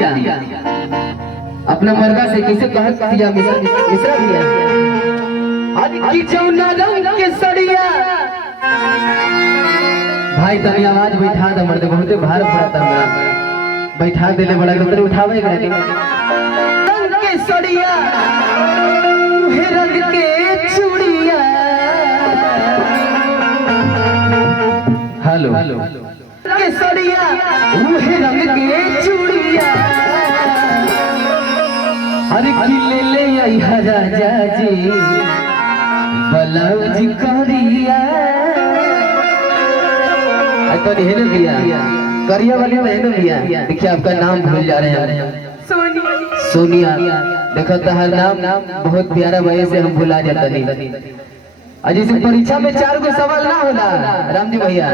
दिया अपना मर्दा से कैसे कहत दिया मिश्रा दिया कि जौना रंग के सड़िया भाई तनी आवाज बैठा दे मर्द बहुत भार पड़ता हमरा बैठा देले बड़ा कतरे उठावे के रंग के सड़िया हे रंग के चूड़िया हेलो के सड़िया हे रंग के चूड़िया अरे ले ले आई राजा जी ब्लाउज करिया तो हेलो भैया करिया वाली में हेलो भैया देखिए आपका नाम भूल जा रहे हैं सोनिया देखो तहार नाम बहुत प्यारा वजह से हम भुला जाता नहीं जैसे परीक्षा में 4 को सवाल ना होला राम जी भैया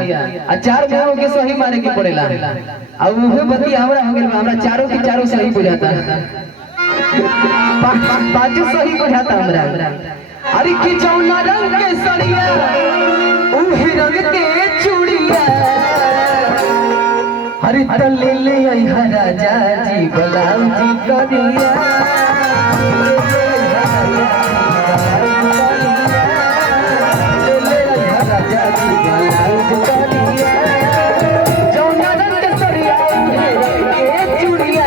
4 में हो के सही मारे के पड़ेला अब वो बती हमरा हो गेल हमरा चारों के चारों सही बुझाता 5 सही बुझाता हमरा अरे कि जौना रंग के सड़िया उहे रंग के चूड़िया अरे त ले ले आई राजा जी ब्लाउज करिया ले ले आई राजा जी ब्लाउज करिया जौना रंग के सड़िया उहे रंग के चूड़िया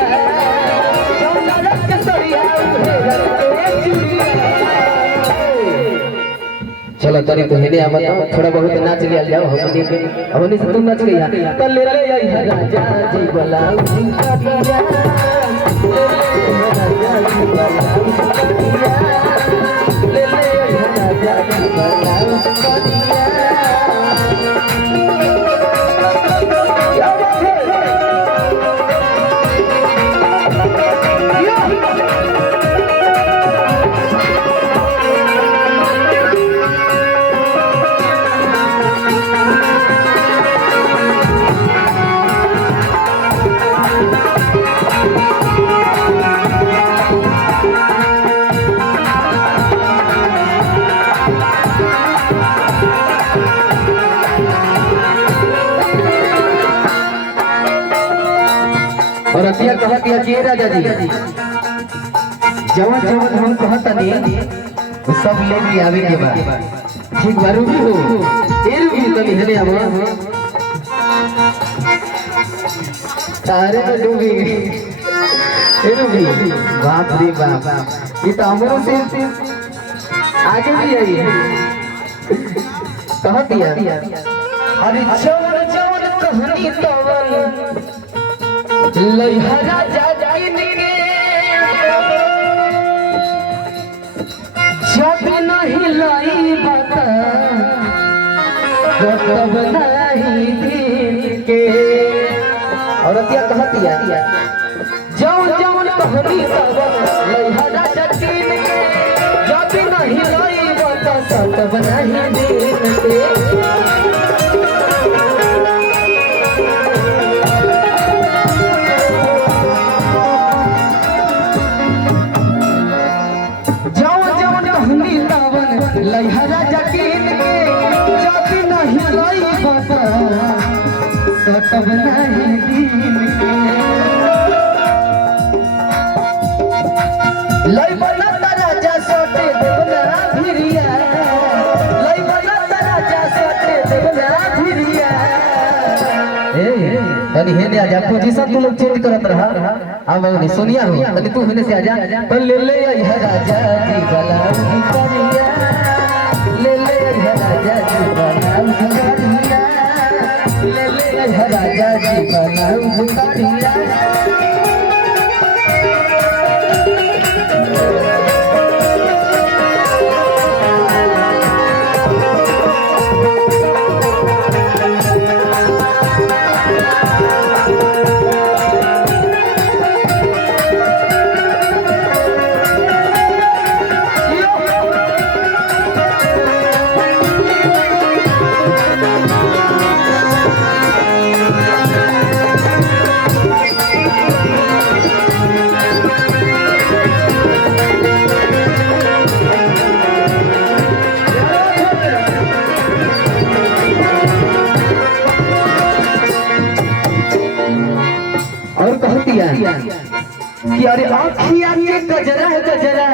जौना रंग के सड़िया उहे रंग के चूड़िया चलो तरी तो हेने आ बताओ थोड़ा बहुत नाच लिया जाओ हमनी से तुम नाच गया तो ले ले आई राजा जी ब्लाउज करिया ले ले आई राजा जी ब्लाउज करिया और अतिया कहा दिया कि राजा जी जवान जवान हम कहता नहीं तो सब लेके आवे के बाद ठीक बारू भी हो ए रुकी तनी हने आवा तारे में डूबी ए रुकी बाप रे बाप ये तो हमरो से आगे भी आई कहा दिया अरे जवान जवान कहनी तवन लइहरा जा जाई निगे जब नहीं लाई बता तब नहीं दिन के और क्या कहती है जौन जौन कहनी तब लइहरा जा दिन के जब नहीं लाई बता तब नहीं दिन के लइहरा जकीन के जाति नहीं लाई बता तब नहीं दिन के लई बना राजा सोटे देवना भिरिया लई बना राजा सोटे देवना भिरिया ए तनी हेने आजा पोजीशन तू लोग चेंज करत रहा अब नहीं सोनिया हो तनी तू हेने से आजा तो ले ले आई है राजा जी ब्लाउज करिया ले ले आई राजा जी ब्लाउज करिया ले ले आई राजा जी ब्लाउज करिया कि अरे आँखिया के गजरा गजरा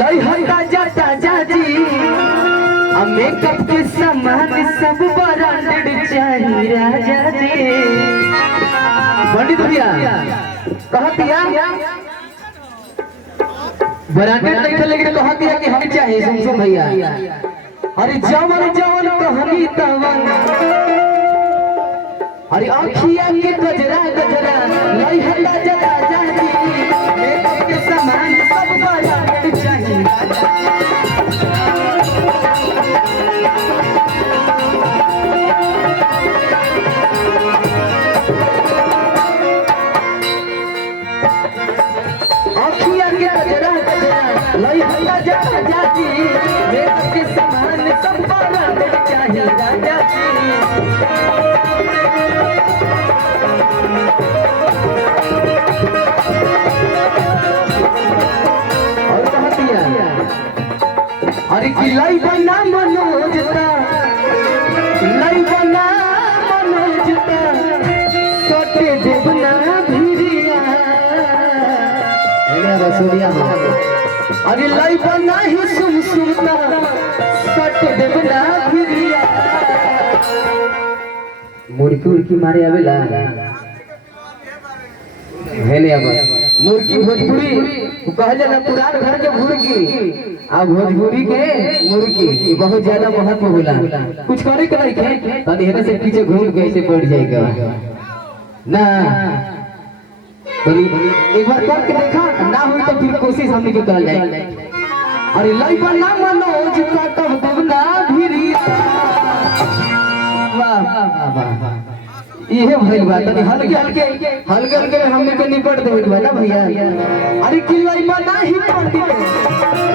लई हटा जाता जाजी आ मेकअप के सामान सब ब्रांडेड चाहिए राजा जी। पंडित भैया कहतिया ब्रांडेड नहीं लेकिन कहतिया कि हम चाहिए सुन भैया। अरे जवन जवन कहनी तवन अरे आँखिया के गजरा गजरा लई हटा जरा जाजी मेकअप के सामान सब ब्रांडेड चाहिए आँखिया के गजरा गजरा लई हटा जरा जाजी मेकअप के सामान सब ब्रांडेड चाहिए राजा जी। अरे लाई बना मनोजता लाई बना मनोजता सोटे देवना भिरिया रसोलिया अरे लाई बना ही सुम सुमता सोटे देवना भिरिया मुर्गी उर्की मारे आवेला हेले अब मुर्गी भोजपुरी कह जाला पुरान घर के मुर्गी आ भोजपुरी के मुर्गी बहुत ज्यादा महत्व होला। कुछ करे के नहीं के तनी हेने से पीछे घूम के ऐसे पड़ जाएगा ना एक बार करके देखा ना हुई तो फिर कोशिश हमने की कर जाए। अरे लाई बना मनोज का कब दबना भिरिया वाह वाह वाह ये भइल बात है हल्के हल्के हल्के हल्के हमने के निपट देबे बा ना भैया। अरे कि लाई बना ही पंडित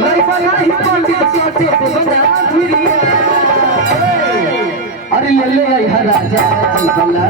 लाई बना ही पंडित सोचे ते बना भिरिया अरे ले ले राजा जी बल्ला